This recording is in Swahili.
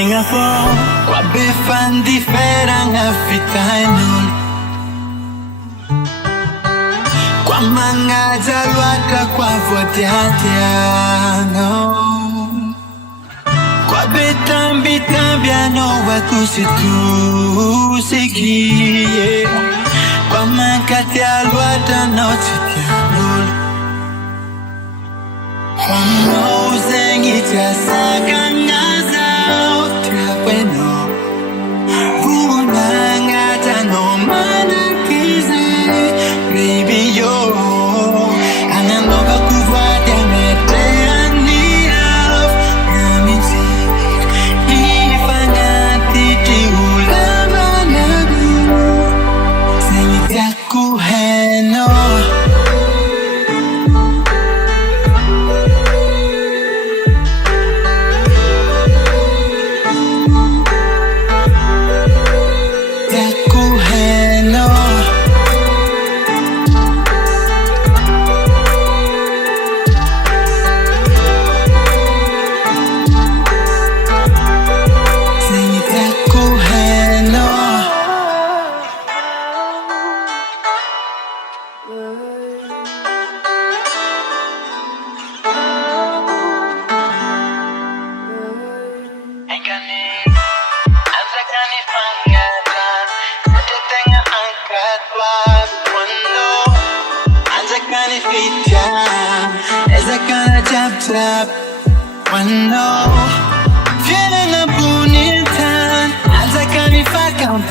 Singapore, wabefan di ferang afitanul. Kwa mga jalwata kwa votiatiano. Kwa betambitambiano watusitu sikie. Kwa mankati alwata notitianul. Homo zengita sakangaza otrapeno. Vunangata no manakize. Baby yo, anandoka kufuata meteani love. Namizi, ifanya titi Lamban'akoho. Lamban'akoho. Tap, feeling a bunitan, as I can't if I can't